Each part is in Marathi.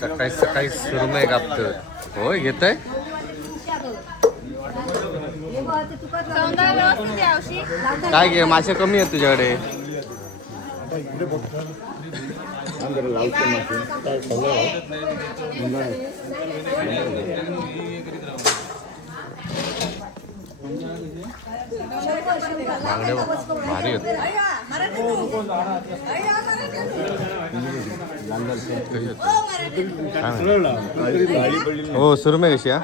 सकाळी सकाळी सुरमई कापतो. होय घेतय. काय घे मासे कमी आहेत तुझ्याकडे. बांगडे भारी होत. हो सुरमई कशी हा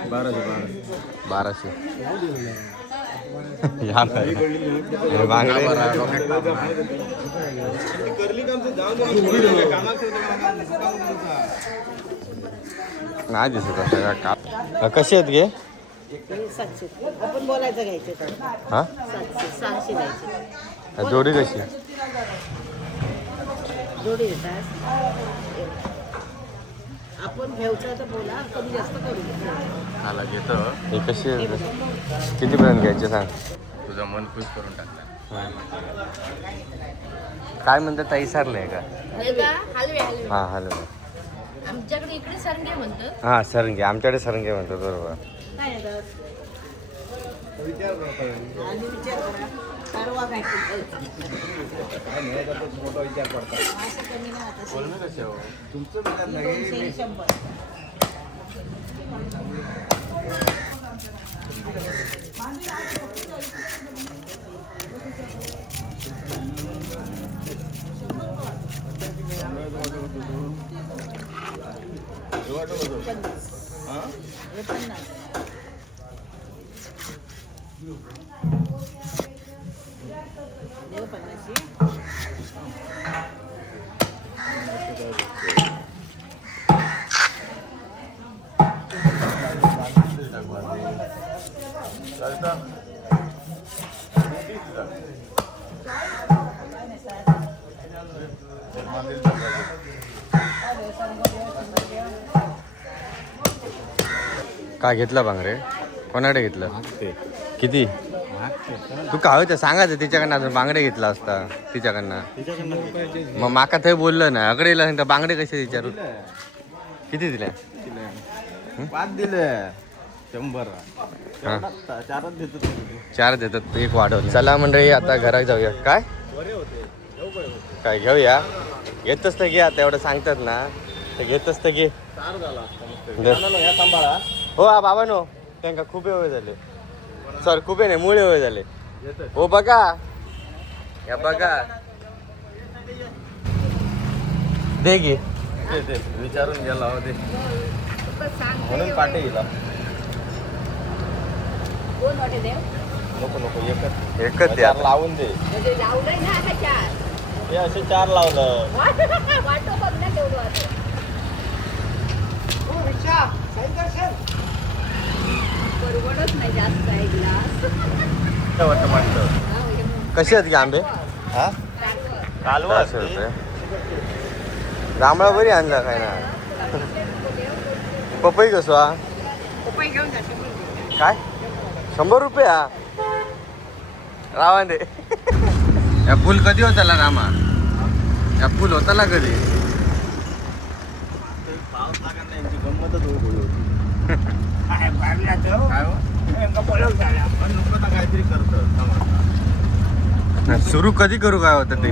1200. नाही दिसत का कसे आहेत गे. 700 आपण बोलायचं घ्यायचं. हा 700 600 द्यायचे. जोडी कशी. जोडी येतात. आपण घ्यायचं तर बोला कमी जास्त करू. आला घेतो. हे कशी कितीपर्यंत घ्यायचे सांग. तुझं मन खुश करून टाकलं. काय म्हणतात ताई सारलंय का. हलवे हा हॅलो. आमच्याकडे इकडे सरंगे म्हणतात. हा सरंगे आमच्याकडे सरंगे म्हणतात बरोबर. काय येतात आणि विचार करा परवा काय मोठा विचार पडतात. असं कमी नाही आता. बोलणं कसे हो तुमचं 200 काय घेतलं बांगरे कोणाकडे घेतलं. किती तू काय होतं सांगायचं तिच्याकडनं. अजून बांगडे घेतला असता तिच्याकडनं. मग माका थंय बोललं ना अकडे सांगता बांगडे कसे विचारू. किती दिल्या. 5 दिले 100. हा 4च देतो. 4 देतात 1 वाढवलं. चला मंडळी आता घरात जाऊया. काय काय घेऊया. घेतच तर घे आता एवढं सांगतात ना तर घेतच तर घे. सांभाळा. हो बाबा नो त्यांना खूप वेळ झाले. सर खूप नाही मुळे वेळ झाले. हो बघा या बघा दे घे. विचारून गेला होते म्हणून पाठी गेला. कोण वाटे देव नको नको एकच एकच द्या. 4 लावून दे. म्हणजे लावलंय ना आता 4. हे असे 4 लावलं. वाटो बघ ना तेवढं वाटो. परवडत नाही जास्त आहे ग्लास. कसे आहेत की आंबे. हा कालवा 400 रुपये. जांभळा बरी आणला काय ना. पपई कसो हा पपई घेऊन जा. काय 100 रुपये हा रावा दे. या पूल कधी होताला रामा. या पूल होताला कधी. पाऊस लागत नाही यांची गंमतच होती. काय हो नको तर काहीतरी करतं. सुरू कधी करू काय होतं ते.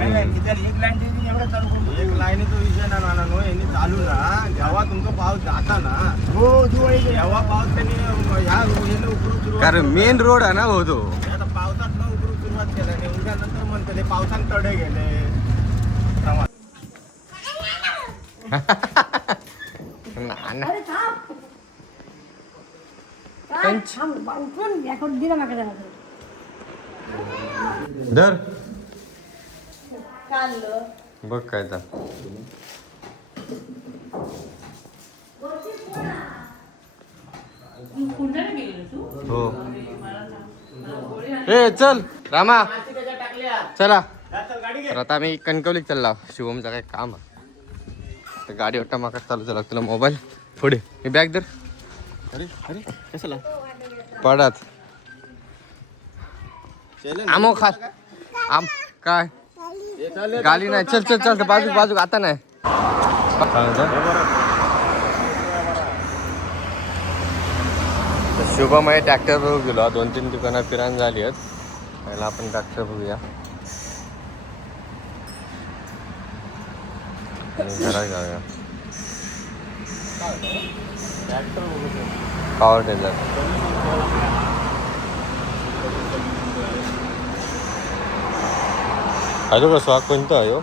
एक लाईनीचा विषय ना नाना नो यांनी चालू ना जेव्हा तुमचा पाऊस जाता ना तेव्हा पाऊस त्यांनी ह्या रोडने उकरून सुरुवात. कारण मेन रोड आहे ना भाऊ तो. आता पावसात न उकरून सुरुवात केला नाही उद्यानंतर म्हणते ते पावसात तडे गेले. धर बघ काय तर. हो ए चल रामा चला. तर आता आम्ही कणकवलीत चालला. शिवमचा काय काम आहे तर गाडी वाटतं माका चालू झाला. तुला मोबाईल पुढे हे बॅग धर. अरे अरे कशाला पडात आमो खा आम काय गाली नाही. चल चल चल बाजू बाजू आता नाही. शुभमय ट्रॅक्टर बघू गेलो 2-3 दुकानं फिरायला झाली आहेत. पहिला आपण ट्रॅक्टर बघूया आणि घरात जाऊया. पॉवर टेलर हॅलो कसं कोणतं आहे हो?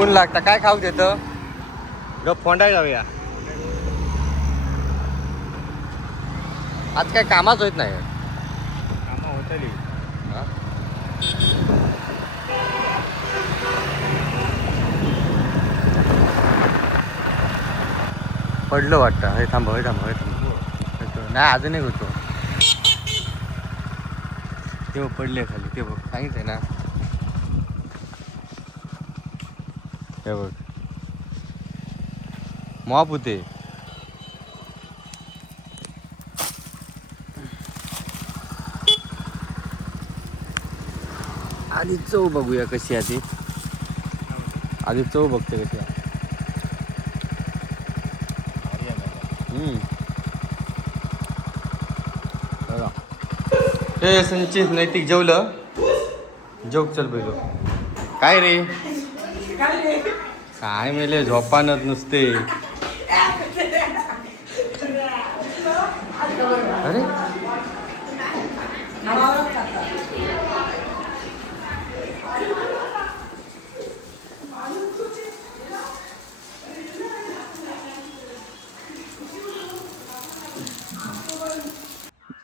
ऊन लागता काय खाऊ देतं गप फोंडाय जाऊया. आज काय कामाच होत नाही. कामं होतली. पडलं वाटतं. हे थांब नाही अजून एक होतो ते पडले खाली. ते बघ सांगितलंय ना. हे बघ मॉप होते. आधी चव बघूया कशी आहे ती. आधी चव बघते कशी आहे. हे संचित नैतिक जेवलं. जेव चल पहिलो. काय रे काय मेले झोपानच नुसते. अरे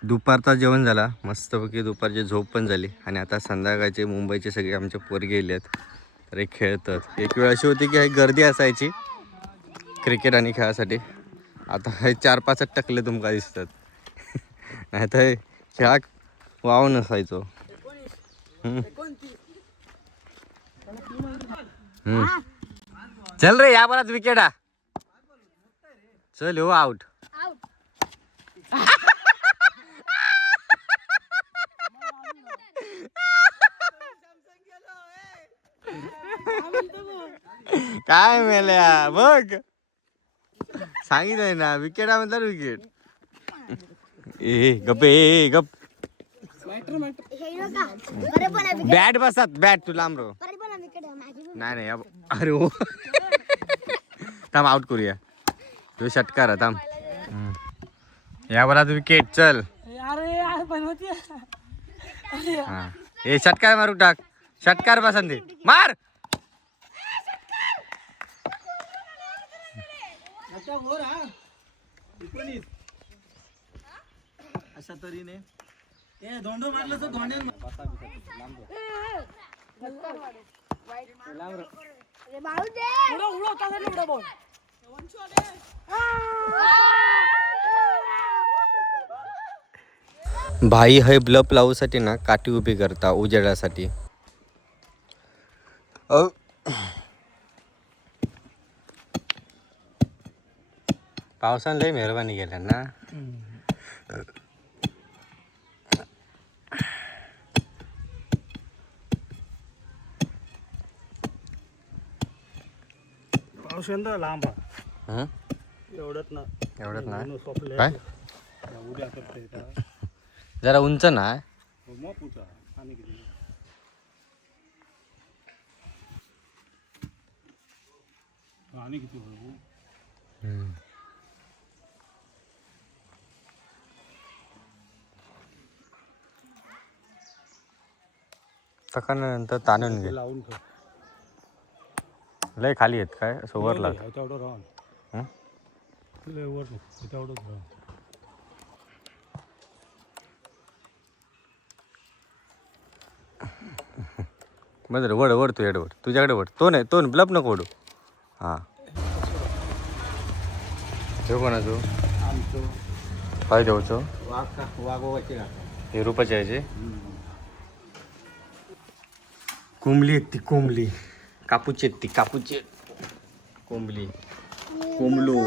दुपारचा जेवण झाला मस्तपैकी. दुपारची झोप पण झाली आणि आता संध्याकाळचे मुंबईचे सगळे आमचे पोरं गेले आहेत तर हे खेळतात. एक वेळ अशी होती की हे गर्दी असायची क्रिकेट आणि खेळासाठी. आता हे 4-5 टकले तुमका दिसतात. नाही तर खेळाक वाव नसायचो. चल रे या बराच विकेट हा. चल हो आउट. काय मेल्या बघ सांगितलंय ना विकेट म्हणतात विकेट. ए गप ए गप. बॅट बसत बॅट तू लांब रो. नाही नाही अरे हो थांब आउट करूया. तू षटकार थांब. या बरात विकेट चल. हा ए षटकार मारू टाक. षटकार बसंती मार. अशा तरीने धोंडो मारलं तर धोंड्या भाई हे ब्लप लावूसाठी ना काठी उभी करता उजेडासाठी. पावसानं लय मेहरबानी केल्या ना. पाऊस यंदा लांब एवढत ना काय उद्या करते जरा उंच ना. आणि किती आणि किती सकाळनंतर ताणून घे. लावून ठेव. लय खाली आहेत काय असं वर लाग. तेवढं राहून लय वर तेवढंच राहून. मध्ये वड वड तू हेड वड तुझ्याकडे वड. तो नाही तो ब्लप नको ओढू. हां ठेव कोणाचो काय ठेवचो वागोवाचे का हे रुपाचे यायचे. कोंबली आहेत ती कोंबली. कापूची आहेत ती कापूची कोंबली. कोंबलो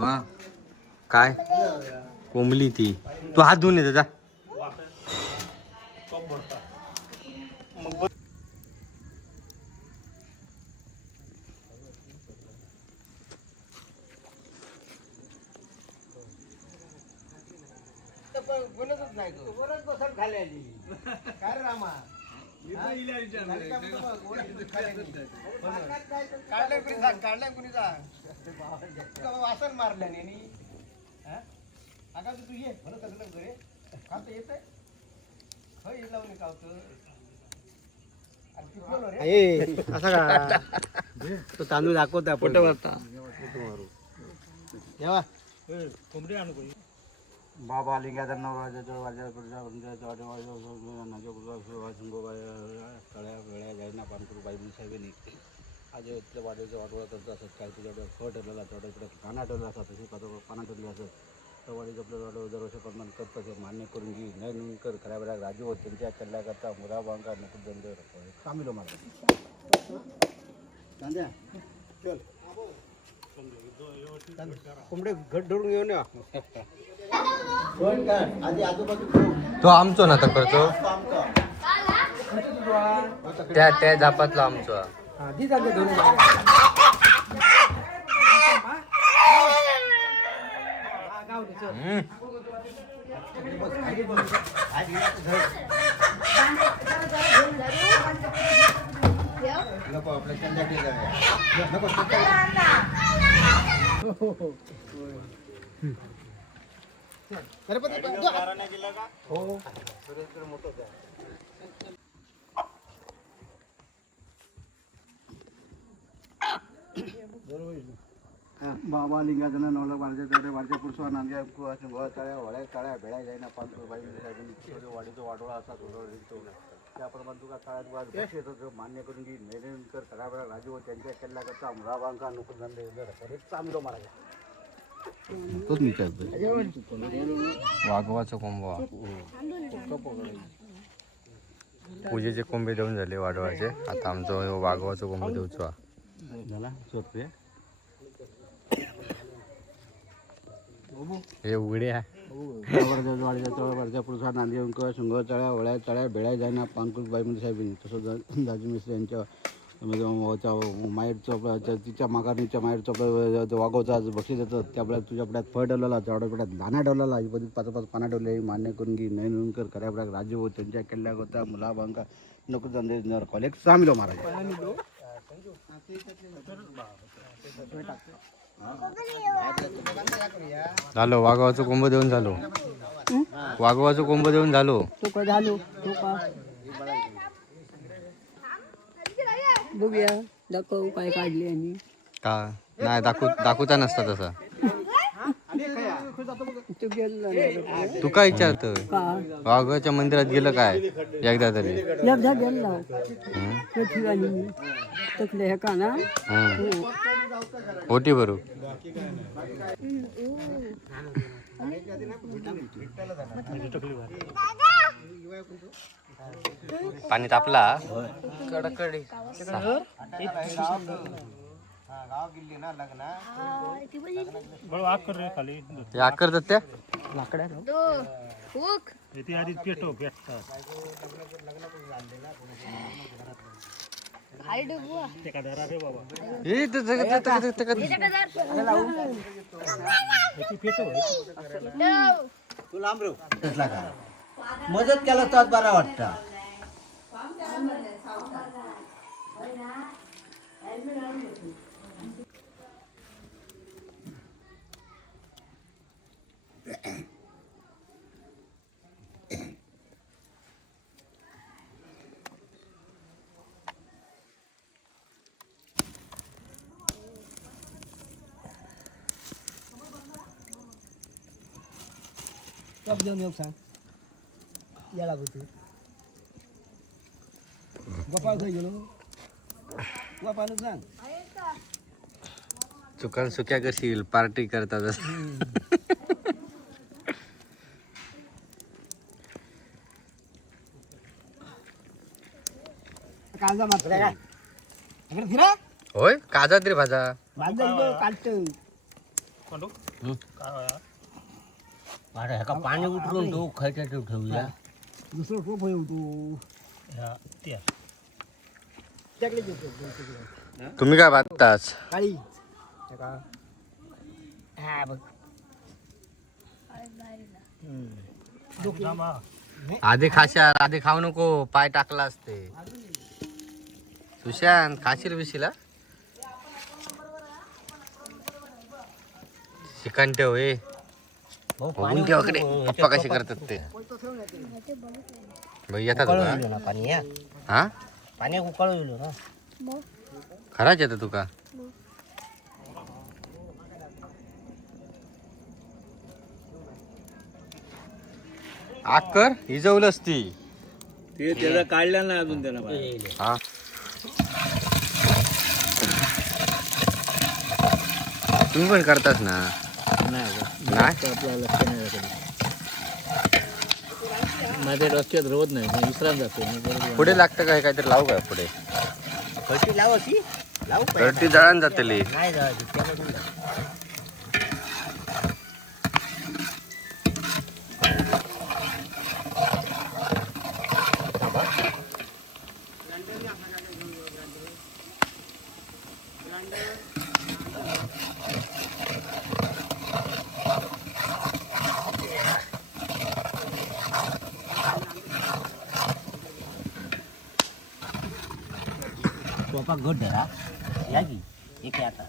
हा काय कोंबली ती. तू हात धुवून येते जा. बोलतच नाही तू बोलत बसून खाली आली काय रे रामा काढलंय कुणी सांग वासन मारल्याने आता तू ये बरं कसं घरे खात येत आहे हो ये लावून कावत असा का तो तांदूळ दाखवता फोटो वाटता येवा कोंबडी आणू बाबा लिंगाचा कळ्या वेळ्या जायना पानपुर बाई साहेबांनी आज इथल्या वाड्याचं वाटोळा करत असत काय तुझ्याकडे फळ ठरलेला थोड्याकडे काना ठरला असतात तशी पाना ठरली असत तर वाडीचं आपलं वाटो दरवर्षाप्रमाण करतं मान्य करून घे नाही नोंद कर खऱ्या वेळा राजू होत त्यांच्या कल्ल्याकरता मुरा बांका नकुल दंड कामिलो मला चल कोंबडे घट धरून घेऊन या आधी आजूबाजू तो आमचो ना तर करतो त्या झापातला आमचो नको आपल्या संध्याकाळी जाऊया नको हो मोठं बाबा लिंगाजना नवला वारच्या चढे वारच्या पुरुषा नांद्या तळ्या वळ्या तळ्या भेळ्या जाईना पानपूर बाई वाडीचं वाडोळा असा थोडं त्याप्रमाणे तुका काळात वाद मान्य करून घे नेकर सगळ्या वेळा राजू त्यांच्या केल्ल्याकरता मुराबांका नको धंदे चांगलं मारायचा तोच विचारतो वाघवाचं कोंबवा पूजेचे कोंबे देऊन झाले वाढवायचे आता आमचं वाघवाचं कोंबो देऊचो झाला सोपे हे उघडे वाडीच्या पुरुषा नांदी शुंग चळ्या वळ्या चळ्या भेळ्या जायना पानकुल बाईमध्ये साहेबांनी तसंच दाजी मिश्र यांच्या माहेरचं तिच्या माघारणीच्या माहेरचं वागवचा बक्षीस देतं त्या तुझ्या पड्यात फळ ठेवलेला तेवढ्या पड्यात दाना ठेवलेला ही पद्धत 5-5 पाना ठेवले मान्य करून घे नाही नोंद कर खऱ्या पड्यात राज्य होत त्यांच्या केल्ल्या होता मुला बांका नको धंदे कॉलेज सामिलो महाराज झालो वाघवाचं कोंब देऊन झालो वाघवाचं कोंब देऊन झालो बघूया दाखव काय काढले आणि का नाही दाखवता नसता तसा तू गेला तू काय विचारतोय वाघवाच्या मंदिरात गेलं काय एकदा तरी एकदा गेला ठिकाणी तकले हे का ना होती बरू पाणी तापला कडकडी आकर त्या लाकड्या मदत केला तर बरा वाटतं कप देऊन येऊ सांग याला होते गोपाळ खाई गेलो गोपाळ सांग चुकान सुक्या करशील पार्टी करतात कांदा मात्र काय इकडे फिरा होय काजा तरी भाजा भाजलं काढतो का पाणी उतरून तो खायच्या ठेवूया दुसरं खूप होईल तू तुम्ही काय भाजताच काळी हा बघ आधी खाशाल, आधी खाऊ नको, पाय टाकला असते. सुशांत खाशील बिशीला चिकन ठेव हे बघून ठेव कडे पप्पा कसे करतात ते. भाई येतात तुका पाणी हा पाणी उकळवलं ना खराच येतं तुका आकर हिजवलंच ती ते त्याला काढल्या नाही अजून त्याला हा तुम्ही पण करतात ना नाही आपल्याला लक्ष नाही राहत. माझ्या डोक्यात रोज नाही मी विसरात जातो. पुढे लागतं का हे काहीतरी लावू का पुढे कळती लाव अशी लावू तर ती जळण जातली नाही जायची त्यामधून लाव. बापा घट धरा या की एक आहे आता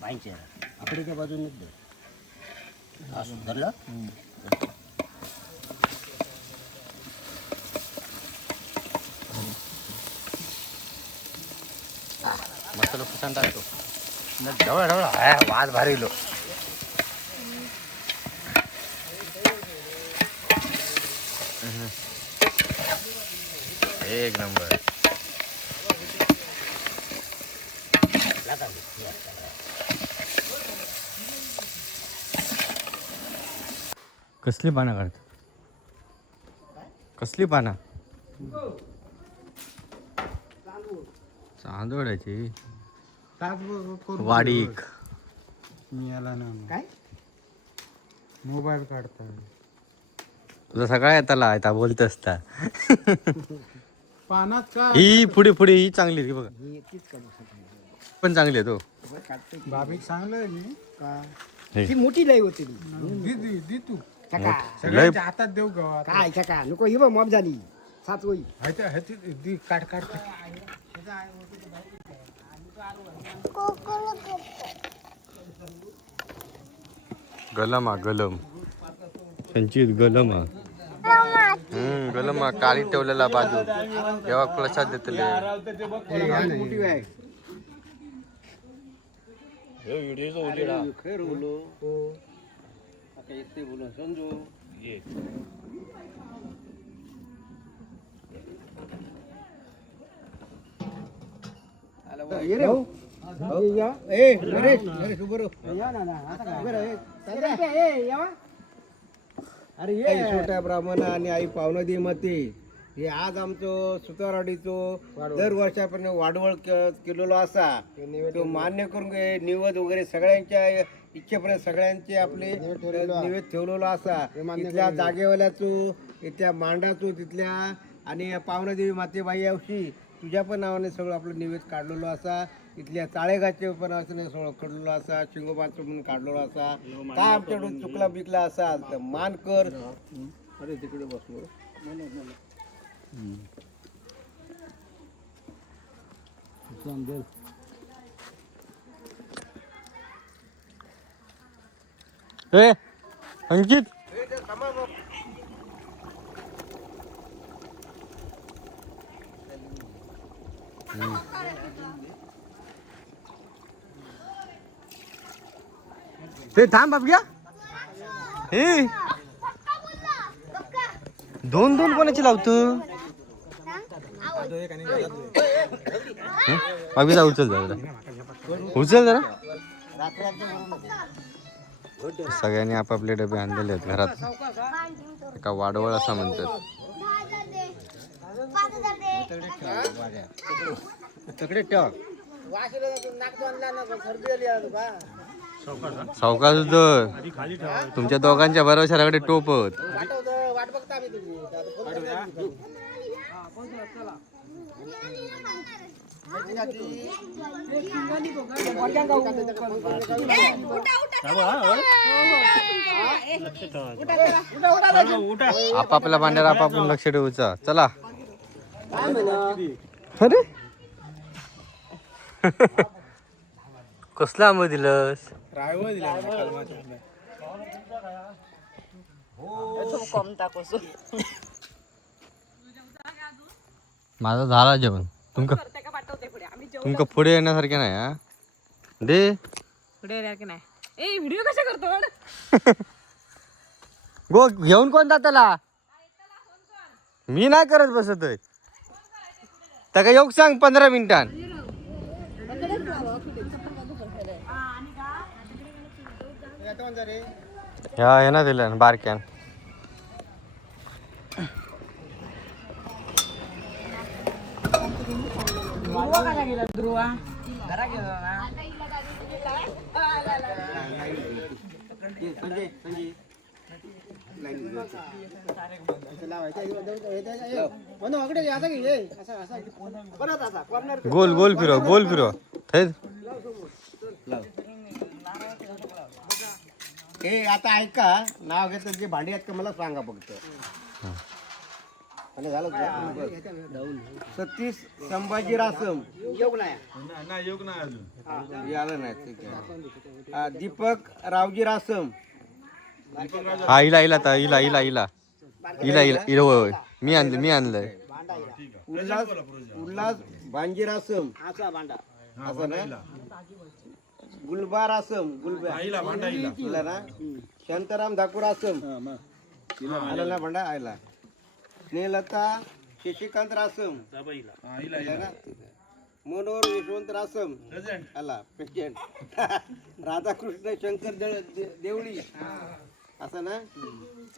पाहिजे आकडेच्या बाजूनेच धर असं धरलं मस्त लोक छान टाकतो ढवळा ढवळा वाज भारी लो एक नंबर कसली पानं काढत कसली पानं चांदोड्याची वाडीक काय मोबाईल काढता तुझा सगळा येताला आता बोलत असता पानात का ही पुढे पुढे ही चांगली आहे, ही बघा पण चांगली आहे तो बाबीक सांगलंय मी का ती मोठी लई होती दी तू चका सगळ्यांच्या हातात देऊ गावात काय चका नको ही बघ मॉब झाली सात होई दी काढ काढ गलमा गलम संचित गलमा गलमा काळी ठेवलेला बाजू तेव्हा प्रसाद देतले मोठी आहे अरे ये छोट्या ब्राह्मण आणि आई पावनदी मते हे आज आमचं सुतारवाडीचं दर वर्षापर्यंत वाढवळ केलेलो असा तो मान्य करून निवद वगैरे सगळ्यांच्या इच्छेपर्यंत सगळ्यांचे आपले निवेद ठेवलेलो असा तिथल्या जागेवाल्याचो इथल्या मांडाचो तिथल्या आणि पावनदेवी मातेबाई यावशी तुझ्या पण नावाने सगळं आपलं निवेद काढलेलो असा इथल्या चाळेगाचे पण असं सगळं काढलेलो असा शिंगोबाचं म्हणून काढलेलो असा काय आमच्याकडून चुकला बिकला असाल तर मान कर अरे तिकडे बसलो ए अंकित ते थांब बाप घ्या हे दोन दोन कोणाची लावतो अभि जा उचल जरा उचल जरा सगळ्यांनी आपापले डबे आणलेले आहेत घरात एका वाडवळ असं म्हणतात तकडे ठेव सावकाश तुमच्या दोघांच्या भरोशाकडे टोपत वाट बघता आम्ही तुझी आपापल्या भांड्यावर आपापलं लक्ष ठेवूचा. चला. अरे कसला आंबा दिलंस? रायवळ दिला माझा झाला जेवण. तुमका पुढे येण्यासारखे नाही हा. दे व्हिडिओ कशा करतो? गो घेऊन कोण त्याला? मी नाही करत बसत. त्या येऊ सांग 15 मिनिटां. ह्या हे ना दिलं बारक्यान. गोल गोल फिरव, गोल फिरव. हे आता ऐका, नाव घेतलं जे भांडी आहेत का मला सांगा फक्त. आणि झालं सतीश संभाजी रासम आलं नाही. ठीक आहे. दीपक रावजी रासम. हा इला इला ता इला इला इला इला इला इला होय. मी आणलंय. उल्हास भांजी रासम असं ना. गुलबार आसम गुलबार ना. शांताराम ठाकूर आसम आला ना भांडा आयला. स्नेहलता शशिकांत रासम ना. मनोहर यशवंत रासम आला प्रेसिडेंट. राधाकृष्ण शंकर देवळी असं ना.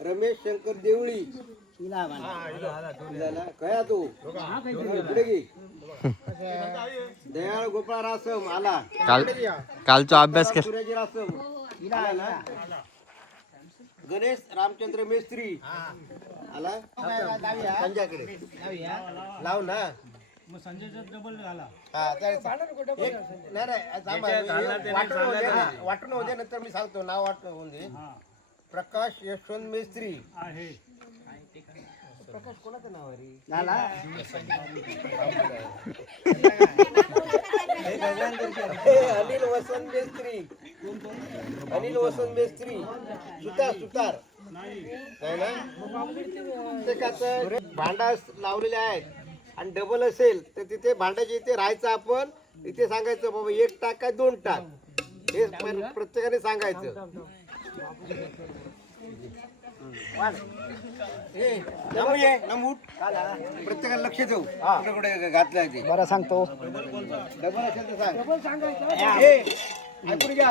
रमेश शंकर देवळी कया तू पुढे गे. दयाळ गोपाळ रासम आला. कालचा अभ्यास कर. सूर्याजी रासम आला ना. गणेश रामचंद्र मेस्त्री आला. संजयकडे लाव ना. वाटून होते नंतर मी सांगतो. नाव वाटून होऊन दे. प्रकाश यशवंत मेस्त्री. प्रकाश कोणाचं नाव आहे? अनिल वसंत मेस्त्री. अनिल वसंत मेस्त्री. सुतार नाही ना. ते कसं भांडा लावलेले आहेत आणि डबल असेल तर तिथे भांड्याच्या इथे राहायचं. आपण इथे सांगायचं बाबा 1 टाक काय 2 टाक. हे प्रत्येकाने सांगायचं. प्रत्येकाला लक्ष देऊ. कुठे कुठे घातलं ते बरं सांगतो. डबल असेल तर सांग. ऐकून घ्या.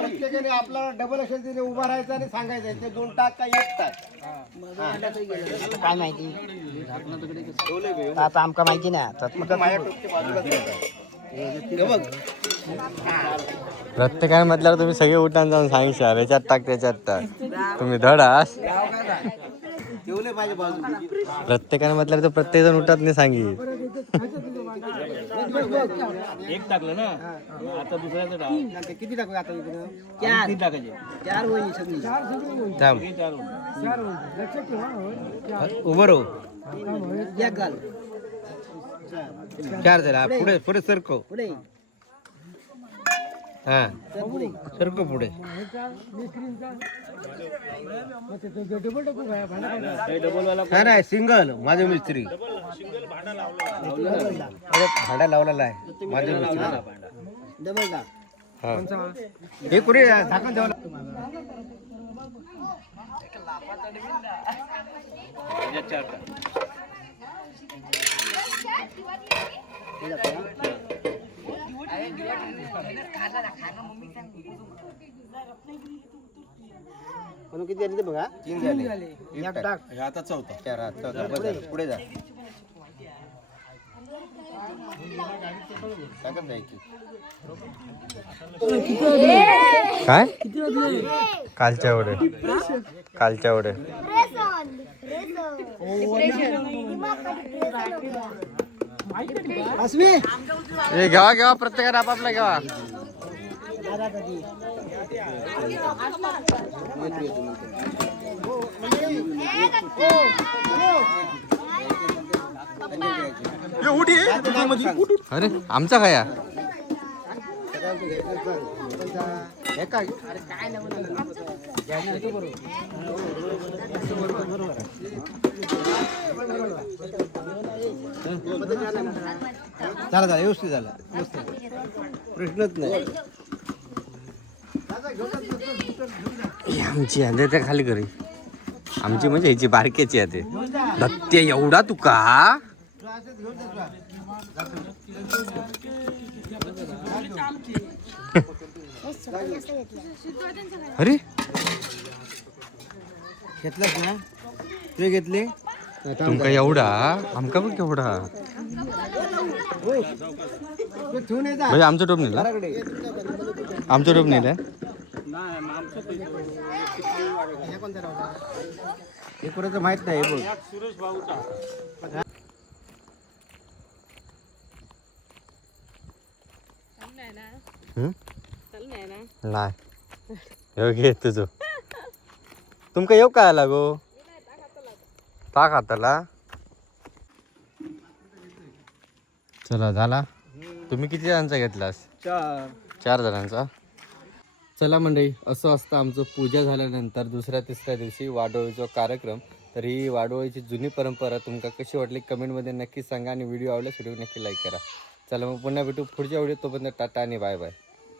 प्रत्येकाने आपला डबल असेल तिथे उभा राहायचं आणि सांगायचं ते 2 टाक का 1 टाक. काय माहिती आता आमका माहिती नाही. माझ्या टोपच्या बाजूला प्रत्येकाने म्हटल्यावर तुम्ही सगळे उठान जाऊन सांगितलं याच्यात टाक त्याच्यात टाक. तुम्ही धडास. ठेवले माझ्या बाजूला. प्रत्येकाने म्हटल्यावर तर प्रत्येक जण उठत नाही सांगित. एक टाकलं ना. आता दुसऱ्याचं टाक. किती टाकू आता इकडं? 3 टाकायचे. 4 होईल सगळी. थांब. उभं राहू. एक घाल 4 झाला. पुढे पुढे सरको. पुढे हा सरको पुढे. नाही सिंगल माझे मिस्त्री. भांडा लावलेला आहे माझे मिस्त्री. डबल का हे कुठे झाकण द्यावं म्हणून किती झाले ते बघा. 3 झाले. एक टाक. आता चौथा. 4 चौथा. पुढे जा. टाकत जायची. काय कालच्या एवढे कालच्या एवढे अस्मी ए घ्यावा घ्यावा प्रत्येकाने आपापला घ्यावा. अरे आमचा खाया झालं व्यवस्थित झालं प्रश्नच नाही. ही आमची आहे त्या खाली करी. आमची म्हणजे ह्याची बारकेची आहे ते दत्ते एवढा तुका. अरे घेतलास ना ते घेतले तुमका एवढा आमका पण केवढा ठेवून येतात म्हणजे आमचं टोप नेला आमचं टोप नेलं हे कोणाचं माहित नाही बघ. नाही हो घे तुझं तुमका येऊ काय आला गो ताक हाताला. चला झाला. तुम्ही किती जणांचा घेतलास? 4 जणांचा. चला मंडळी असं असतं आमचं पूजा झाल्यानंतर दुसऱ्या तिसऱ्या दिवशी वाडोळीचा कार्यक्रम. तर ही वाडोळीची जुनी परंपरा तुमका कशी वाटली कमेंटमध्ये नक्की सांगा आणि व्हिडिओ आवडल्यास व्हिडिओ नक्की लाईक करा. चला मग पुन्हा भेटू पुढच्या व्हिडिओ. तोपर्यंत टाटा आणि बाय बाय.